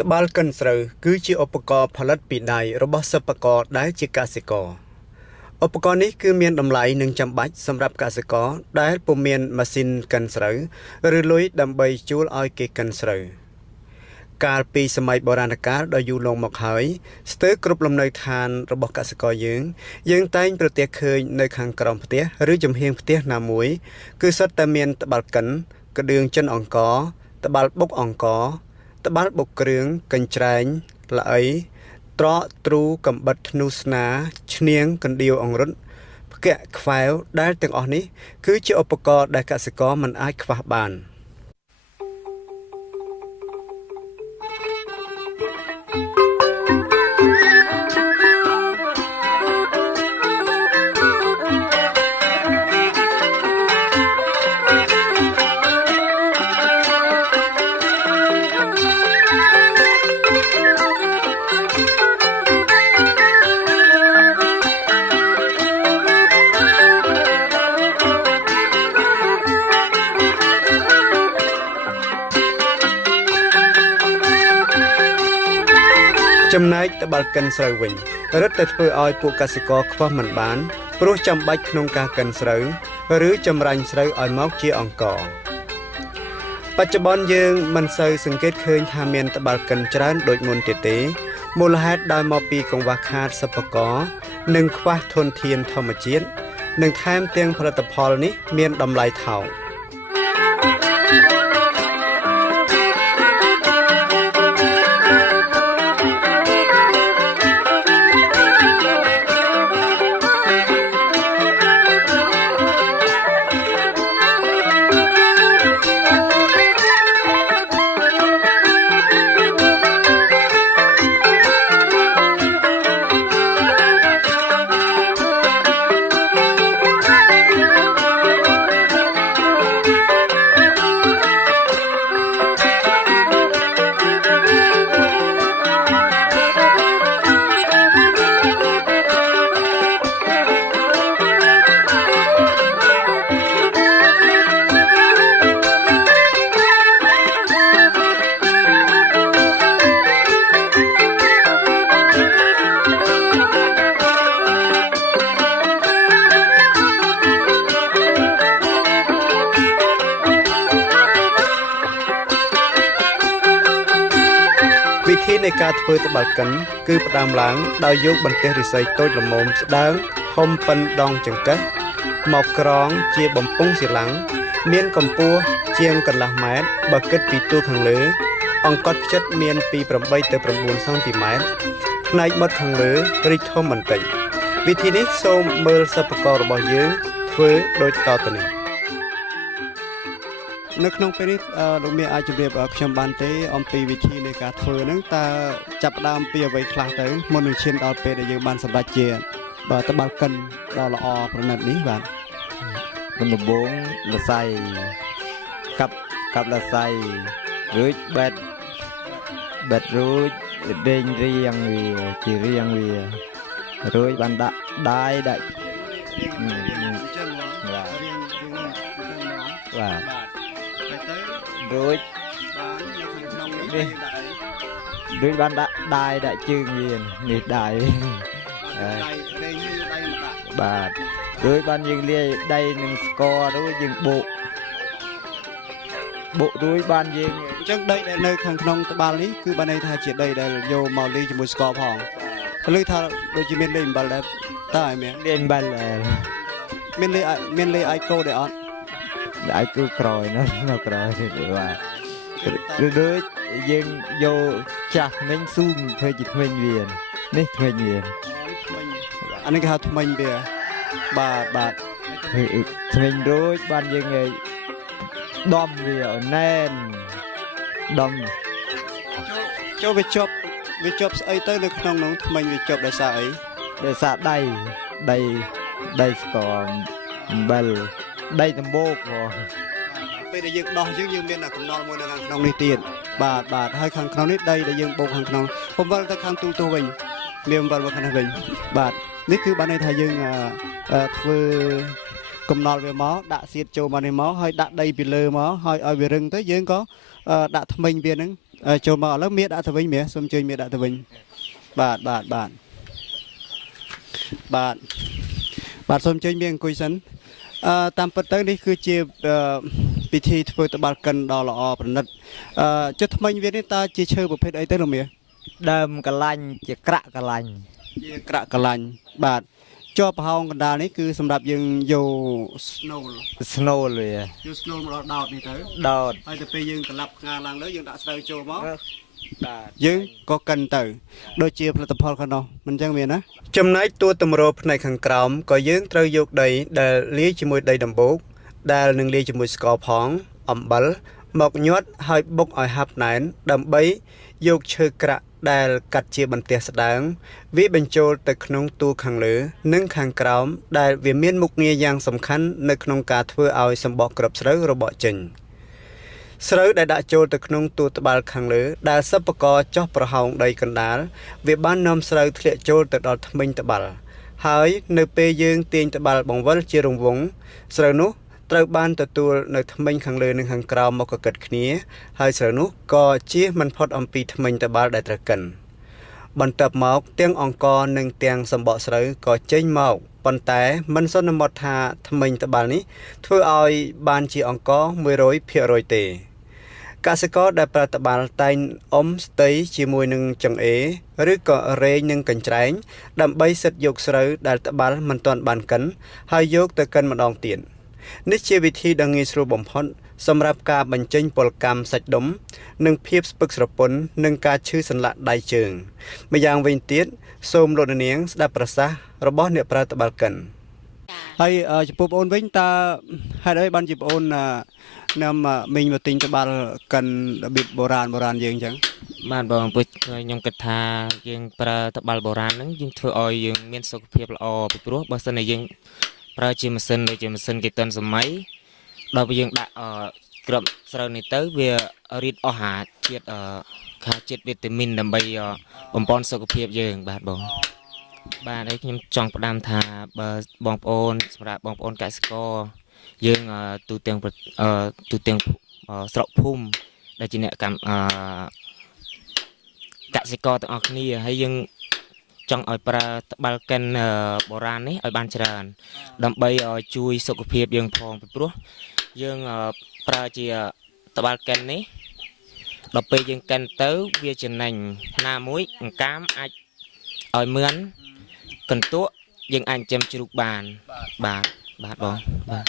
តបាល់កិនស្រូវគឺជាឧបករណ៍ផលិតពីដៃរបស់សិប្បករដែលជាកសិករឧបករណ៍នេះគឺមានតម្លៃនិងចាំបាច់សម្រាប់កសិករដែលពុំមានម៉ាស៊ីនកិនស្រូវឬលុយដើម្បីជួលឲ្យគេកិនស្រូវកាលពីសម័យបុរាណកាលដ៏យូរលង់មកហើយស្ទើរគ្រប់លំនៅឋានរបស់កសិករយើងតែងប្រទះឃើញនៅខាងក្រោមផ្ទះឬចំហៀងផ្ទះណាមួយគឺសុទ្ធតែមានតបាល់កិនក្តឿងចិនអង្ករតបាល់បុកអង្ករតបាល់បុកគ្រឿងកញ្ច្រែងល្អីត្រកទ្រូកំបិតធ្នូស្នាឈ្នាងកណ្ដៀវអង្រុតផ្គាក់ខ្វែវដែលទាំងអស់នេះគឺជាឧបករណ៍ដែលកសិករមិនអាចខ្វះបានចំណែកតបាល់កិនស្រូវវិញរឹតតែធ្វើឲ្យពួកកសិករខ្វះមិនបានព្រោះចាំបាច់ក្នុងការកិនស្រូវឬចម្រាញ់ស្រូវឲ្យមកជាអង្ករបច្ចុប្បន្នយើងមិនសូវសង្កេតឃើញថាមានតបាល់កិនច្រើនដូចមុនទៀតទេមូលហេតុដោយមកពីកង្វះខាតសិប្បករនិងខ្វះធនធានធម្មជាតិនិងថែមទាំងផលិតផលនេះមានតម្លៃថោកវិធីនៃការធ្វើតបាល់កិនគឺផ្ដើមឡើងដោយយកបន្ទះឫស្សីតូចល្មមស្ដើងធំប៉ុនដងចង្កឹះមកក្រងជាបំពង់សៀឡាំងមានកម្ពស់ជាងកន្លះម៉ែត្របើគិតពីទួលខាងលើអង្កត់ផ្ចិតមានពី8ទៅ9សង់ទីម៉ែត្រផ្នែកមាត់ខាងលើរីកធំបន្តិចវិធីនេះសូមមើលសិប្បកររបស់យើងធ្វើដូចតទៅនេះនៅក្នុងពេលនេះលោកមានអាចជម្រាបខ្ញុំបានទេអំពីវិធីនៃការធ្វើហ្នឹងតើចាប់ផ្ដើមពីអ្វីខ្លះទៅមុននឹងឈានដល់ពេលដែលយើងបានសម្រេចជាតបាល់កិនដ៏ល្អប្រណិតនេះបាទមុនដំបូងលស័យកាប់លស័យរួចបេតរួចដេញរៀងវាជារៀងវារួចបានដាក់ដាយដាក់បាទរួចរួចបានដាក់ដាយដាក់ជើងវានេះដាយបាទរួចបានយើងលាយដីនឹងស្កររួចយើងបុករួចបានយើងអញ្ចឹងដីដែលនៅខាងក្នុងត្បាល់នេះគឺបានន័យថាជាដីដែលយកមកលាយជាមួយស្ករផងឮថាដូចជាមានលេងអំបិលដែរតើអីមានលេងអំបិលមានលេអាយកោដែរអត់អាចគឺក្រោយណានៅក្រោយទេបាទដូចយើងយកចាស់មិញស៊ូមធ្វើជាធ្មេញវានេះធ្មេញវាអានេះគេហៅធ្មេញវាបាទធ្មេញរួចបានយើងដំវាអណែនដំចូលវាជាប់ស្អីទៅនៅក្នុងនោះធ្មេញវាជាប់ដោយសារអីដោយសារដីស្ករអំបិលដីដំបូកពេលដែលយើងដោះយើងមានកំណល់មួយនៅខាងក្នុងនេះទៀតបាទហើយខាងក្នុងនេះដីដែលយើងបូកខាងក្នុងผมវិលទៅខាងទូទៅវិញមានវិលមកខាងនេះវិញបាទនេះគឺបានន័យថាយើងធ្វើកំណល់វាមកដាក់សៀតចូលមកនេះមកហើយដាក់ដីពីលើមកហើយឲ្យវារឹងទៅយើងក៏ដាក់ថ្មិញវានឹង ចូលមកឥឡូវមានដាក់ទៅវិញមែនសូមជួយមានដាក់ទៅវិញបាទសូមជួយមានអង្គុយសិនតាមពិតទៅនេះគឺជាពិធីធ្វើត្បាល់កិនដ៏ល្អប្រណិតចុះថ្មិញវានេះតើជាឈើប្រភេទអីទៅលោកមាស ដើមកលាញ់ជាក្រាក់កលាញ់ បាទជាប់ប្រហោងកណ្ដាលនេះគឺសម្រាប់យើងយក snow វា យក snow មកដល់ដោតនេះទៅដោត ហើយទៅពេលយើងក្លាប់ងាឡើងលើយើងដាក់ស្រូវចូលមក បាទ យើងក៏កិនទៅដូចជាផលិតផលខាងនោះមិនអញ្ចឹងមានណាចំណែកតួតម្រូលផ្នែកខាងក្រោមក៏យើងត្រូវយកដីដែលលាយជាមួយដីដំបូកដែលនឹងលាយជាមួយស្ករផងអំបិលមកញាត់ហើយបុកឲ្យហាប់ណែនដើម្បីយកឈើក្រាក់ដែលកាត់ជាបន្ទះស្ដើងវាបញ្ចូលទៅក្នុងតួខាងលើនិងខាងក្រោមដែលវាមានមុខងារយ៉ាងសំខាន់នៅក្នុងការធ្វើឲ្យសម្បកគ្រាប់ស្រូវរបកចេញស្រូវដែលដាក់ចូលទៅក្នុងតួត្បាល់ខាងលើដែលសិប្បករចោះប្រហោងដីកណ្ដាលវាបាននាំស្រូវធ្លាក់ចូលទៅដល់ធ្មេញត្បាល់ហើយនៅពេលយើងទាញត្បាល់បង្វិលជារង្វង់ស្រូវនោះត្រូវបានទទួលនៅធ្មេញខាងលើនិងខាងក្រោមមកកកិតគ្នាហើយស្រូវនោះក៏ជៀសមិនផុតអំពីធ្មេញត្បាល់ដែលត្រូវកិនបន្ទាប់មកទាំងអង្ករនិងទាំងសម្បកស្រូវក៏ចេញមកប៉ុន្តែមិនសន្មត់ថាធ្មេញត្បាល់នេះធ្វើឲ្យបានជាអង្ករ 100% ទេកសិករដែលប្រើត្បាល់តែងអុំស្ទៃជាមួយនឹងចង្អេរឬក៏រែងនឹងកញ្ច្រែងដើម្បីសិតយកស្រូវដែលត្បាល់មិនទាន់បានកិនហើយយកទៅកិនម្ដងទៀតនេះជាវិធីដ៏ងាយស្រួលបំផុតសម្រាប់ការបញ្ចេញពលកម្មសាច់ដុំនិងភាពស្ពឹកស្រពន់និងការឈឺសន្លាក់ដៃជើងម្យ៉ាងវិញទៀតសូមលោកនាងស្ដាប់ប្រសាសន៍របស់អ្នកប្រើត្បាល់កិនហើយចំពោះបងអូនវិញតើហេតុអីបានជាបងអូននាំមីងមកទិញត្បាល់កិនរបៀបបុរាណយើងអញ្ចឹងបានបងពុជខ្ញុំគិតថាយើងប្រើត្បាល់បុរាណហ្នឹងយើងធ្វើឲ្យយើងមានសុខភាពល្អពីព្រោះបើសិនជាយើងប្រើជាម៉ាស៊ីនដូចជាម៉ាស៊ីនគេទាន់សម័យដល់ពេលយើងដាក់គ្រាប់ស្រូវនេះទៅវារីដអស់ជាតិជាតិវីតាមីនដើម្បីបំពេញសុខភាពយើងបាទបងបាទហើយខ្ញុំចង់ផ្ដាំថាបើបងប្អូនសម្រាប់បងប្អូនកសិករយើងទូទាំងស្រុកភូមិដែលជាអ្នកកសិករទាំងអស់គ្នាហើយយើងចង់ឲ្យប្រើត្បាល់កិនបុរាណនេះឲ្យបានច្រើនដើម្បីជួយសុខភាពយើងផងពីព្រោះយើងប្រើជាត្បាល់កិននេះដល់ពេលយើងកិនទៅវាចំណេញណាមួយអង្កាមអាចឲ្យមឿនកន្ទក់យើងអាចចិញ្ចឹមជ្រូកបានបាទបងបាទ